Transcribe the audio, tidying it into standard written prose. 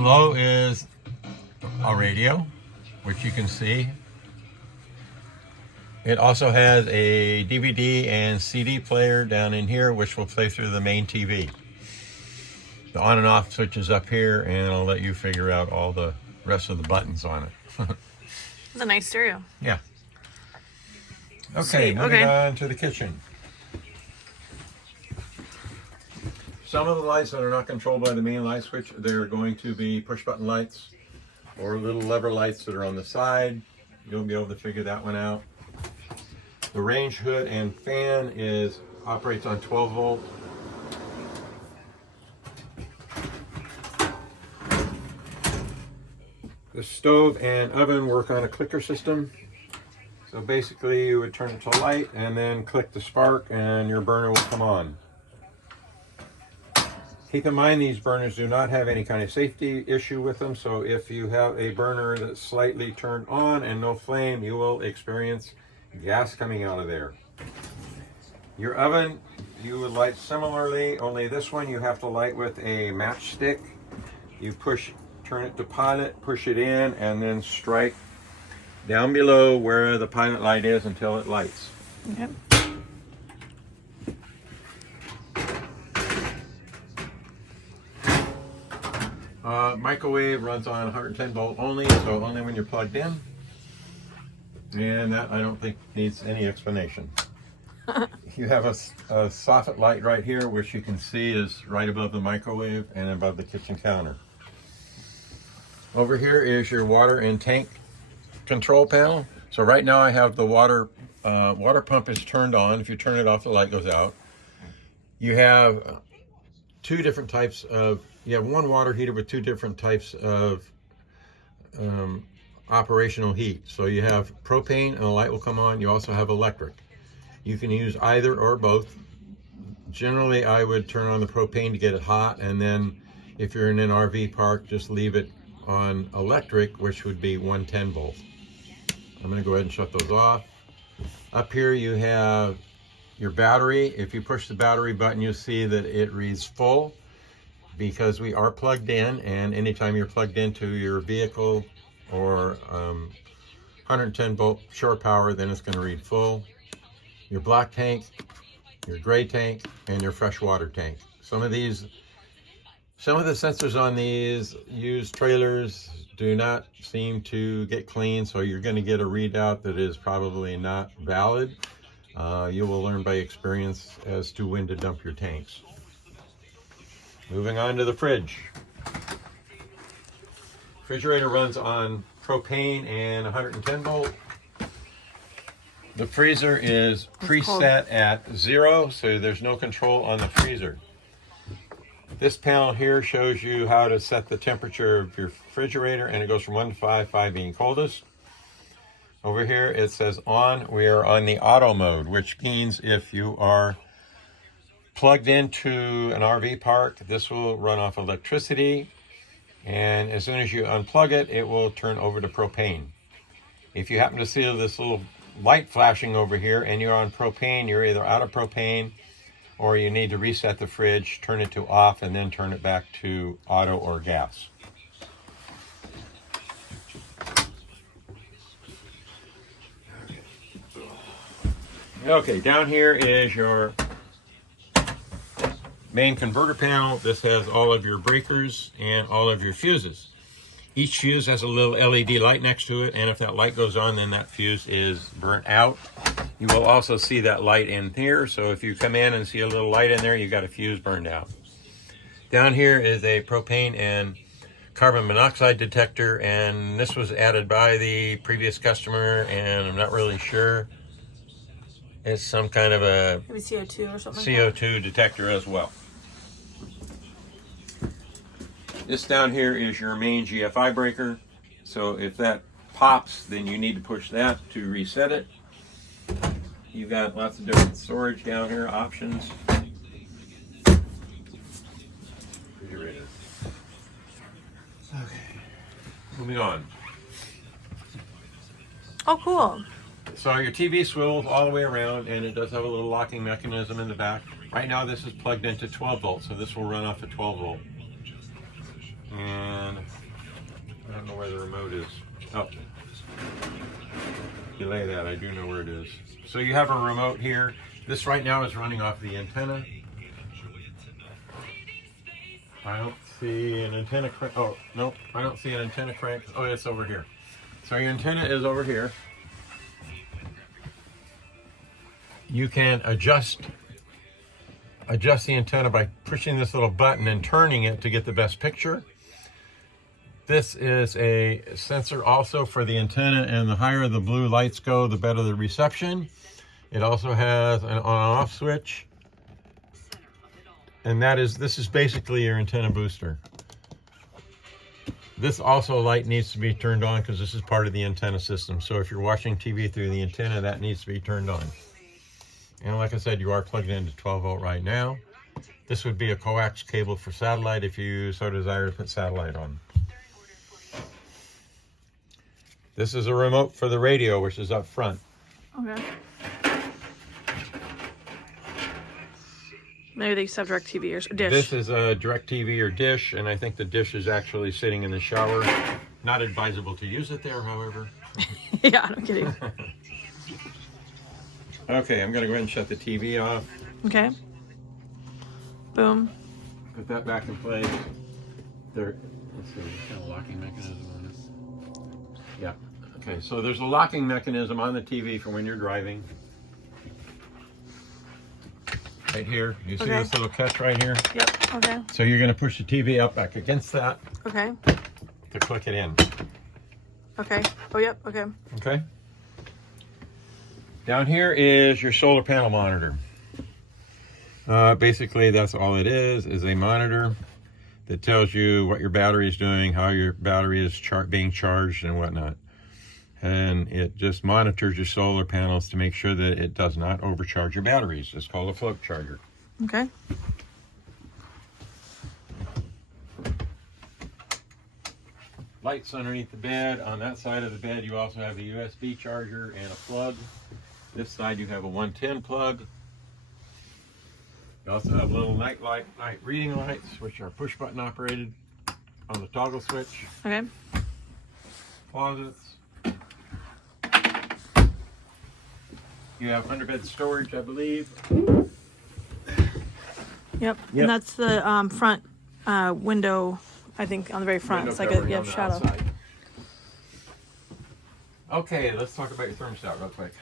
Below is a radio, which you can see. It also has a DVD and CD player down in here, which will play through the main TV. The on and off switch is up here, and I'll let you figure out all the rest of the buttons on it. It's a nice stereo. Yeah. Okay, Sweet, moving okay. on to the kitchen. Some of the lights that are not controlled by the main light switch, they're going to be push button lights or little lever lights that are on the side. You'll be able to figure that one out. The range hood and fan operates on 12 volt. The stove and oven work on a clicker system. So basically you would turn it to light and then click the spark and your burner will come on. Keep in mind these burners do not have any kind of safety issue with them, so if you have a burner that's slightly turned on and no flame, you will experience gas coming out of there. Your oven you would light similarly, only this one you have to light with a matchstick. You turn it to pilot, push it in, and then strike down below where the pilot light is until it lights. Okay. Microwave runs on 110 volt only, so only when you're plugged in. And that I don't think needs any explanation. You have a soffit light right here, which you can see is right above the microwave and above the kitchen counter. Over here is your water and tank control panel. So right now I have the water pump is turned on. If you turn it off, the light goes out. You have two different types of, you have one water heater with two different types of operational heat. So you have propane and the light will come on. You also have electric. You can use either or both. Generally, I would turn on the propane to get it hot, and then if you're in an RV park, just leave it on electric, which would be 110 volt. I'm going to go ahead and shut those off. Up here you have your battery. If you push the battery button, you'll see that it reads full because we are plugged in, and anytime you're plugged into your vehicle or 110 volt shore power, then it's going to read full. Your black tank, your gray tank, and your fresh water tank. Some of the sensors on these used trailers do not seem to get clean, so you're going to get a readout that is probably not valid. You will learn by experience as to when to dump your tanks. Moving on to the fridge. Refrigerator runs on propane and 110 volt. The freezer is preset at 0, so there's no control on the freezer. This panel here shows you how to set the temperature of your refrigerator, and it goes from 1 to 5, 5 being coldest. Over here it says on. We are on the auto mode, which means if you are plugged into an RV park, this will run off electricity, and as soon as you unplug it, it will turn over to propane. If you happen to see this little light flashing over here and you're on propane, you're either out of propane or you need to reset the fridge, turn it to off, and then turn it back to auto or gas. Okay, down here is your main converter panel. This has all of your breakers and all of your fuses. Each fuse has a little LED light next to it, and if that light goes on, then that fuse is burnt out. You will also see that light in here, so if you come in and see a little light in there, you got a fuse burned out. Down here is a propane and carbon monoxide detector, and this was added by the previous customer, and I'm not really sure. It's some kind of a Maybe CO2 or something. CO2 detector as well. This down here is your main GFI breaker. So if that pops, then you need to push that to reset it. You've got lots of different storage down here, options. Okay, moving on. Oh, cool. So your TV swivels all the way around, and it does have a little locking mechanism in the back. Right now this is plugged into 12 volts, so this will run off at 12 volt. And I don't know where the remote is. Oh, delay that. I do know where it is. So you have a remote here. This right now is running off the antenna. I don't see an antenna crank. Oh, no, I don't see an antenna crank. Oh, it's over here. So your antenna is over here. You can adjust the antenna by pushing this little button and turning it to get the best picture. This is a sensor also for the antenna, and the higher the blue lights go, the better the reception. It also has an on-off switch, and this is basically your antenna booster. This also light needs to be turned on because this is part of the antenna system. So if you're watching TV through the antenna, that needs to be turned on. And like I said, you are plugged into 12 volt right now. This would be a coax cable for satellite if you so desire to put satellite on. This is a remote for the radio, which is up front. Okay. Maybe they used to have DirecTV or Dish. This is a DirecTV or Dish, and I think the Dish is actually sitting in the shower. Not advisable to use it there, however. Yeah, no kidding. Okay, I'm going to go ahead and shut the TV off. Okay. Boom. Put that back in place. Let's see, kind of locking mechanism on it. Yeah. Okay, so there's a locking mechanism on the TV for when you're driving. Right here. You see this little catch right here? Yep. Okay. So you're going to push the TV up back against that Okay. to click it in. Okay. Oh, yep. Okay. Okay. Down here is your solar panel monitor. Basically, that's all it is a monitor that tells you what your battery is doing, how your battery is being charged, and whatnot. And it just monitors your solar panels to make sure that it does not overcharge your batteries. It's called a float charger. Okay. Lights underneath the bed. On that side of the bed, you also have a USB charger and a plug. This side, you have a 110 plug. You also have little night reading lights, which are push button operated on the toggle switch. Okay. Closets. You have underbed storage, I believe. Yep. And that's the front window, I think, on the very front. Window It's like covering a on the shadow. outside. Okay, let's talk about your thermostat real quick.